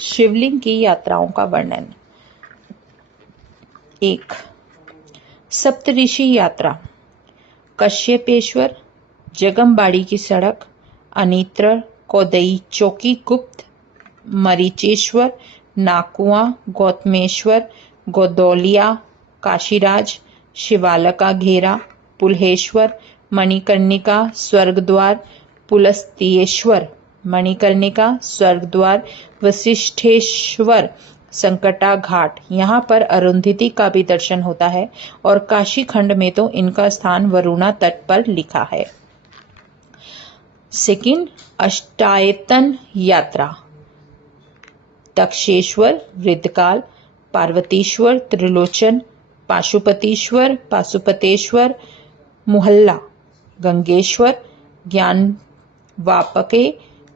शिवलिंग की यात्राओं का वर्णन। 1. सप्तऋषि यात्रा। कश्यपेश्वर, जगमबाड़ी की सड़क, अनित्र, कोदई चौकी गुप्त, मरीचेश्वर, नाकुआ, गौतमेश्वर, गोदौलिया, काशीराज, शिवालका घेरा, पुल्हेश्वर, मणिकर्णिका, स्वर्गद्वार, पुलस्त्येश्वर, मणिकर्णिका, स्वर्गद्वार, वशिष्ठेश्वर, संकटा घाट। यहाँ पर अरुंधति का भी दर्शन होता है और काशी खंड में तो इनका स्थान वरुणा तट पर लिखा है। 2. अष्टायतन यात्रा। दक्षेश्वर, वृद्धकाल, पार्वतीश्वर, त्रिलोचन, पाशुपतीश्वर, पाशुपतेश्वर, मुहल्ला, गंगेश्वर, ज्ञान वापके,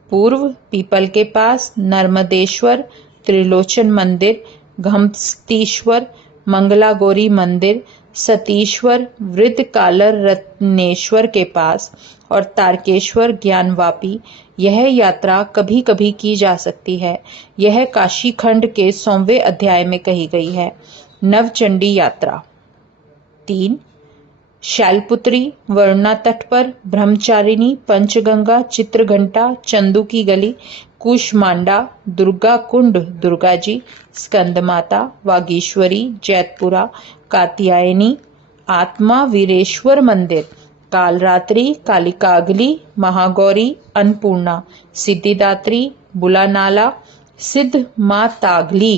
पूर्व, पीपल के पास, नर्मदेश्वर, त्रिलोचन मंदिर, घमस्तीश्वर, मंगला गौरी मंदिर, सतीश्वर, वृद्धकालर रत्नेश्वर के पास और तारकेश्वर, ज्ञानवापी। यह यात्रा कभी कभी की जा सकती है। यह काशी खंड के 100वें अध्याय में कही गई है। नवचंडी यात्रा। 3. शैलपुत्री, वरुणा तट पर, ब्रह्मचारिणी, पंचगंगा, चित्रघंटा, चंदू की गली, कुशमांडा, दुर्गा कुंड, दुर्गा जी, स्कंद माता, वागीश्वरी, जैतपुरा, कात्यायनी, आत्मा वीरेश्वर मंदिर, कालरात्रि, कालिकागली, महागौरी, अन्नपूर्णा, सिद्धिदात्री, बुलानाला, सिद्ध माँ तागली।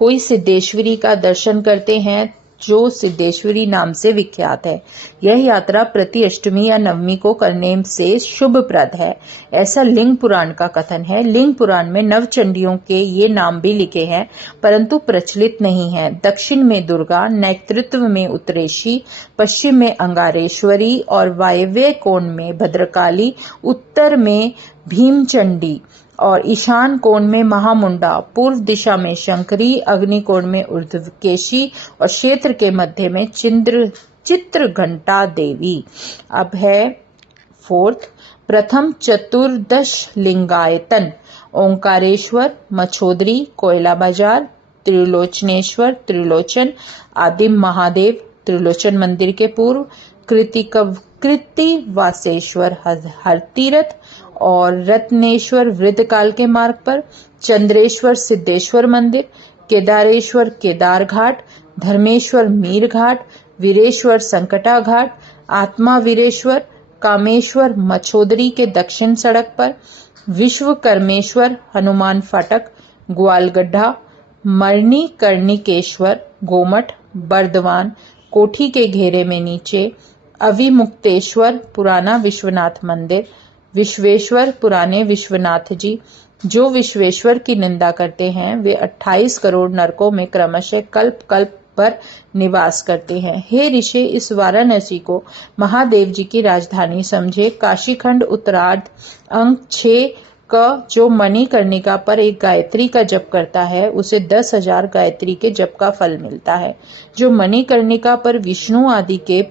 कोई सिद्धेश्वरी का दर्शन करते हैं जो सिद्धेश्वरी नाम से विख्यात है। यह यात्रा प्रति अष्टमी या नवमी को करने से शुभप्रद है, ऐसा लिंग पुराण का कथन है। लिंग पुराण में नवचंडियों के ये नाम भी लिखे हैं परंतु प्रचलित नहीं है। दक्षिण में दुर्गा, नेतृत्व में उत्तरेशी, पश्चिम में अंगारेश्वरी और वायव्य कोण में भद्रकाली, उत्तर में भीमचंडी और ईशान कोण में महामुंडा, पूर्व दिशा में शंकरी, अग्नि कोण में ऊर्ध्वकेशी और क्षेत्र के मध्य में चित्रघंटा देवी। अब है 4th, प्रथम चतुर्दश लिंगायतन। ओंकारेश्वर, मछोदरी, कोयला बाजार, त्रिलोचनेश्वर, त्रिलोचन, आदिम महादेव, त्रिलोचन मंदिर के पूर्व, कृतिवासेश्वर हरतीरथ और रत्नेश्वर वृद्धकाल के मार्ग पर, चंद्रेश्वर सिद्धेश्वर मंदिर, केदारेश्वर केदार घाट, धर्मेश्वर मीर घाट, वीरेश्वर संकटा घाट, आत्मा वीरेश्वर, कामेश्वर मछोदरी के दक्षिण सड़क पर, विश्वकर्मेश्वर हनुमान फाटक, ग्वालगड्ढा, मणिकर्णिकेश्वर, गोमठ, बर्दवान, कोठी के घेरे में नीचे, अविमुक्तेश्वर पुराना विश्वनाथ मंदिर, विश्वेश्वर पुराने विश्वनाथ जी। जो विश्वेश्वर की निंदा करते हैं वे 28 करोड़ नरकों में क्रमशः कल्प कल्प पर निवास करते हैं। हे ऋषि, इस वाराणसी को महादेव जी की राजधानी समझे। काशीखंड उत्तरार्ध अंक 6 का जो मणिकर्णिका पर एक गायत्री का जप करता है उसे 10,000 गायत्री के जप का फल मिलता है। जो मणिकर्णिका पर विष्णु आदि के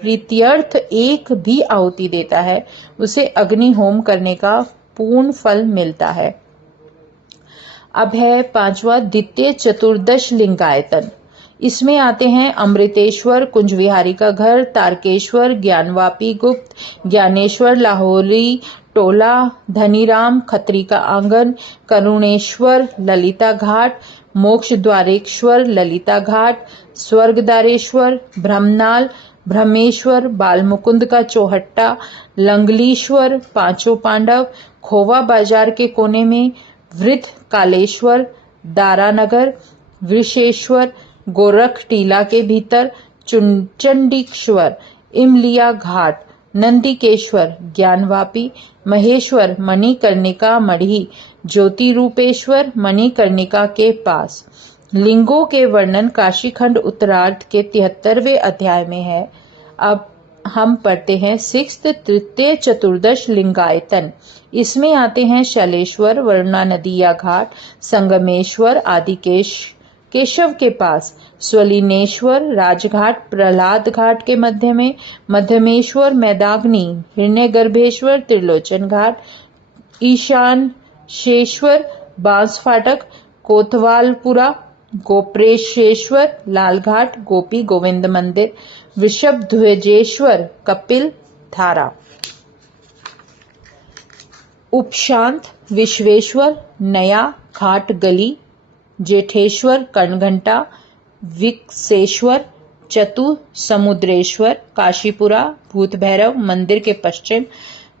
प्रीत्यर्थ एक भी आहुति देता है उसे अग्नि होम करने का पूर्ण फल मिलता है। अब है 5वां द्वितीय चतुर्दश लिंगायतन। इसमें आते हैं अमृतेश्वर, कुंज विहारी का घर, तारकेश्वर, ज्ञानवापी गुप्त, ज्ञानेश्वर लाहौरी टोला, धनीराम खत्री का आंगन, करुणेश्वर ललिता घाट, मोक्ष द्वारेश्वर ललिता घाट, स्वर्गद्वारेश्वर, ब्रह्मनाल, ब्रह्मेश्वर, बालमुकुंद का चौहट्टा, लंगलीश्वर, पांचों पांडव, खोवा बाजार के कोने में, वृद्ध कालेश्वर, दारानगर, वृषेश्वर, गोरख टीला के भीतर, चंडीश्वर, इमलिया घाट, नंदिकेश्वर, ज्ञानवापी, महेश्वर, मणिकर्णिका मढ़ी, ज्योति रूपेश्वर, मणिकर्णिका के पास। लिंगों के वर्णन काशीखंड उत्तरार्ध के 73वें अध्याय में है। अब हम पढ़ते हैं 6th तृतीय चतुर्दश लिंगायतन। इसमें आते हैं शैलेश्वर, वरुणा नदी या घाट, संगमेश्वर, आदिकेश केशव के पास, स्वलीनेश्वर, राजघाट, प्रहलाद घाट के मध्य में, मध्यमेश्वर, मैदाग्नि, हिरण्यगर्भेश्वर, त्रिलोचन घाट, ईशान शेश्वर, बांस फाटक, कोतवालपुरा, गोप्रेशेश्वर, लालघाट, गोपी गोविंद मंदिर, वृषभध्वजेश्वर, कपिल धारा, उपशांत, विश्वेश्वर, नया घाट गली, जेठेश्वर, कर्णघंटा, विकसेश्वर, चतु समुद्रेश्वर, काशीपुरा, भूत भैरव मंदिर के पश्चिम,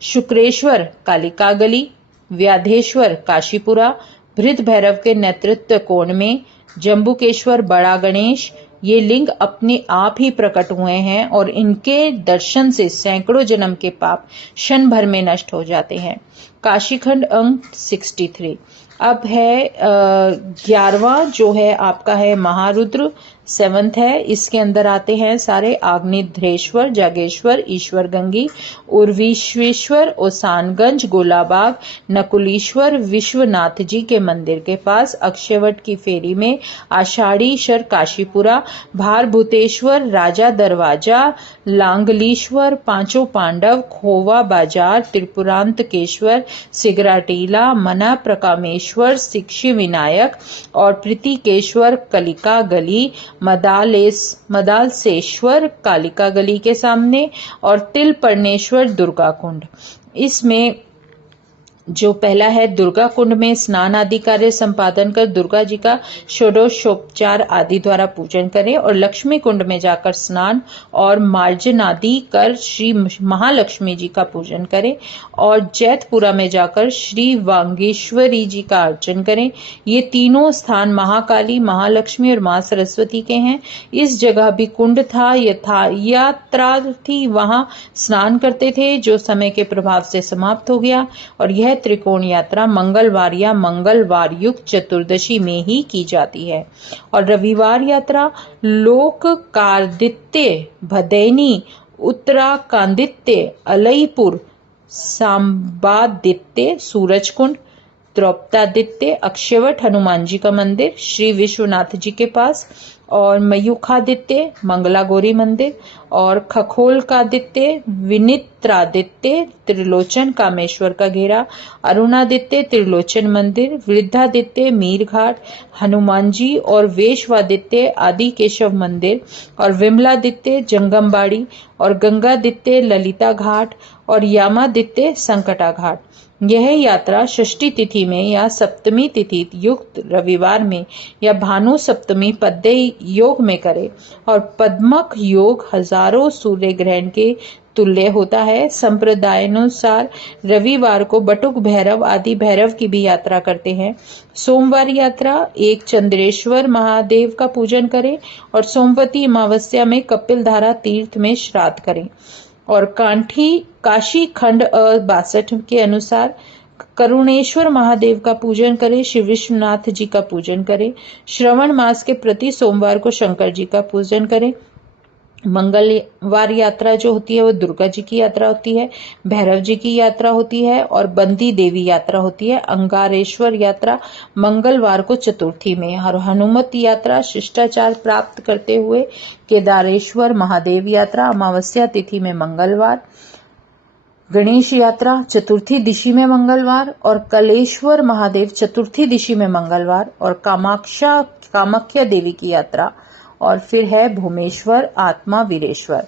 शुक्रेश्वर, कालिका गली, व्याधेश्वर, काशीपुरा, भृत भैरव के नेतृत्व कोण में, जम्बुकेश्वर, बड़ा गणेश। ये लिंग अपने आप ही प्रकट हुए हैं और इनके दर्शन से सैकड़ों जन्म के पाप क्षण भर में नष्ट हो जाते हैं। काशीखंड अंक 63। अब है 11वां जो है आपका है महारुद्र, 7th है। इसके अंदर आते हैं सारे आग्नेध्रेश्वर, जागेश्वर, ईश्वर गंगी, उर्विश्वेश्वर, ओसानगंज, गोलाबाग, नकुलीश्वर, विश्वनाथ जी के मंदिर के पास, अक्षयवट की फेरी में, आषाढ़ीश्वर, काशीपुरा, भारभूतेश्वर, राजा दरवाजा, लांगलीश्वर, पांचों पांडव, खोवा बाजार, त्रिपुरांतकेश्वर, सिगराटीला, मना प्रकामेश्वर, शिक्षी विनायक और प्रीतिकेश्वर, कलिका गली, मदालसेश्वर, कालिका गली के सामने और तिलपर्णेश्वर, दुर्गा कुंड। इसमें जो पहला है, दुर्गा कुंड में स्नान आदि कार्य संपादन कर दुर्गा जी का षोडशोपचार आदि द्वारा पूजन करें और लक्ष्मी कुंड में जाकर स्नान और मार्जन आदि कर श्री महालक्ष्मी जी का पूजन करें और जैतपुरा में जाकर श्री वागीश्वरी जी का अर्चन करें। ये तीनों स्थान महाकाली, महालक्ष्मी और मां सरस्वती के हैं। इस जगह भी कुंड था, यात्रार्थी वहां स्नान करते थे जो समय के प्रभाव से समाप्त हो गया और यह त्रिकोण यात्रा मंगलवार या मंगलवार युक्त चतुर्दशी में ही की जाती है और रविवार यात्रा लोककादित्य, भदैनी, उत्तराकांदित्य, अलईपुर, सांबादित्य, सूरजकुंड, द्रौपदादित्य, अक्षयवट हनुमान जी का मंदिर, श्री विश्वनाथ जी के पास और मयूखादित्य, मंगलागौरी मंदिर और खखोलकादित्य, विनित्रादित्य, त्रिलोचन कामेश्वर का घेरा, अरुणादित्य, त्रिलोचन मंदिर, वृद्धादित्य, मीर घाट, हनुमान जी और वेशवादित्य, आदि केशव मंदिर और विमलादित्य, जंगमबाड़ी और गंगादित्य, ललिता घाट और यामादित्य, संकटा घाट। यह यात्रा षष्ठी तिथि में या सप्तमी तिथि युक्त रविवार में या भानु सप्तमी पद्य योग में करे और पद्मक योग हजारों सूर्य ग्रहण के तुल्य होता है। संप्रदायानुसार रविवार को बटुक भैरव आदि भैरव की भी यात्रा करते हैं। सोमवार यात्रा एक चंद्रेश्वर महादेव का पूजन करें और सोमवती अमावस्या में कपिल धारा तीर्थ में श्राद्ध करें और काशी खंड 62 के अनुसार करुणेश्वर महादेव का पूजन करें, श्री विश्वनाथ जी का पूजन करें। श्रवण मास के प्रति सोमवार को शंकर जी का पूजन करें। मंगलवार यात्रा जो होती है वो दुर्गा जी की यात्रा होती है, भैरव जी की यात्रा होती है और बंदी देवी यात्रा होती है। अंगारेश्वर यात्रा मंगलवार को चतुर्थी में और हनुमत यात्रा शिष्टाचार प्राप्त करते हुए केदारेश्वर महादेव यात्रा अमावस्या तिथि में मंगलवार, गणेश यात्रा चतुर्थी दिशि में मंगलवार और कलेश्वर महादेव चतुर्थी दिशि में मंगलवार और कामाख्या देवी की यात्रा और फिर है भूमेश्वर आत्मा वीरेश्वर।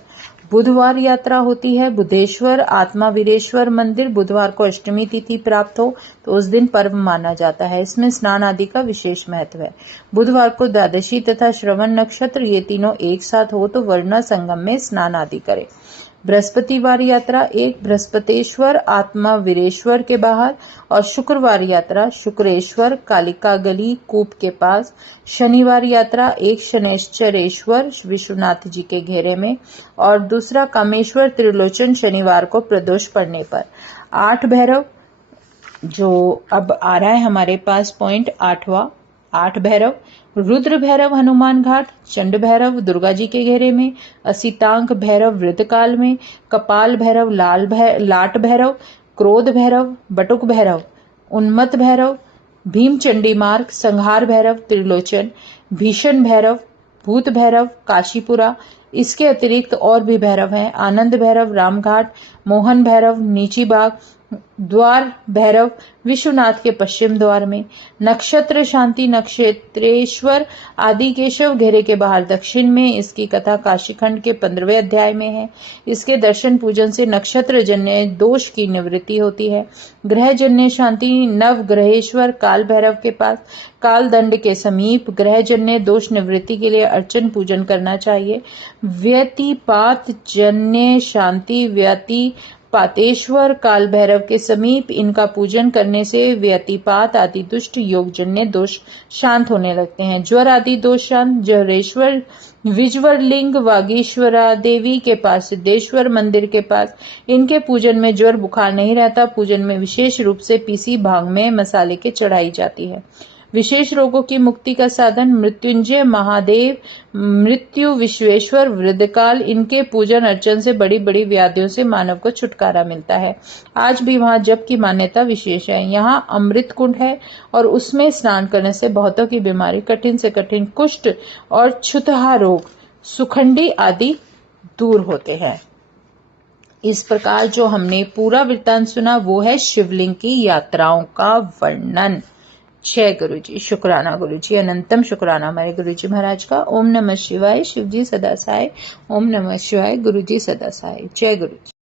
बुधवार यात्रा होती है बुधेश्वर आत्मा वीरेश्वर मंदिर। बुधवार को अष्टमी तिथि प्राप्त हो तो उस दिन पर्व माना जाता है। इसमें स्नान आदि का विशेष महत्व है। बुधवार को द्वादशी तथा श्रवण नक्षत्र ये तीनों एक साथ हो तो वरुणा संगम में स्नान आदि करें। बृहस्पतिवार यात्रा एक बृहस्पतेश्वर आत्मा वीरेश्वर के बाहर और शुक्रवार यात्रा शुक्रेश्वर कालिका गली कूप के पास। शनिवार यात्रा एक शनैश्चरेश्वर विश्वनाथ जी के घेरे में और दूसरा कामेश्वर त्रिलोचन शनिवार को प्रदोष पड़ने पर। 8 भैरव जो अब आ रहा है हमारे पास पॉइंट 8वां। 8 भैरव रुद्र भैरव हनुमान घाट, चंड भैरव दुर्गा जी के घेरे में, असितांक भैरव वृद्धकाल में, कपाल भैरव लाट भैरव, क्रोध भैरव, बटुक भैरव, उन्मत्त भैरव, भीमचंडी मार्ग, संहार भैरव त्रिलोचन, भीषण भैरव, भूत भैरव काशीपुरा। इसके अतिरिक्त और भी भैरव हैं। आनंद भैरव रामघाट, मोहन भैरव नीची बाग, द्वार भैरव विश्वनाथ के पश्चिम द्वार में। नक्षत्र शांति नक्षत्रेश्वर आदि केशव घेरे के बाहर दक्षिण में। इसकी कथा काशीखंड के 15वें अध्याय में है। इसके दर्शन पूजन से नक्षत्र जन्य दोष की निवृत्ति होती है। ग्रह जन्य शांति नव ग्रहेश्वर काल भैरव के पास काल दंड के समीप। ग्रह जन्य दोष निवृत्ति के लिए अर्चन पूजन करना चाहिए। व्यतिपात जन्य शांति व्यति पातेश्वर काल भैरव के समीप। इनका पूजन करने से व्यतिपात आदि दुष्ट योगजन्य दोष शांत होने लगते हैं। ज्वर आदि दोष शांत ज्वरेश्वर विज्वर लिंग वागीश्वरा देवी के पास सिद्धेश्वर मंदिर के पास। इनके पूजन में ज्वर बुखार नहीं रहता। पूजन में विशेष रूप से पीसी भांग में मसाले के चढ़ाई जाती है। विशेष रोगों की मुक्ति का साधन मृत्युंजय महादेव मृत्यु विश्वेश्वर वृद्धकाल। इनके पूजन अर्चन से बड़ी बड़ी व्याधियों से मानव को छुटकारा मिलता है। आज भी वहां जप की मान्यता विशेष है। यहाँ अमृत कुंड है और उसमें स्नान करने से बहुतों की बीमारी कठिन से कठिन कुष्ठ और छुतहा रोग सुखंडी आदि दूर होते हैं। इस प्रकार जो हमने पूरा वृत्तांत सुना वो है शिवलिंग की यात्राओं का वर्णन। जय गुरु जी। शुक्राना गुरु जी, अनंतम शुक्राना हमारे गुरु जी महाराज का। ओम नमः शिवाय। शिव जी सदा सहाय। ओम नमः शिवाय। गुरु जी सदा सहाय। जय गुरु जी।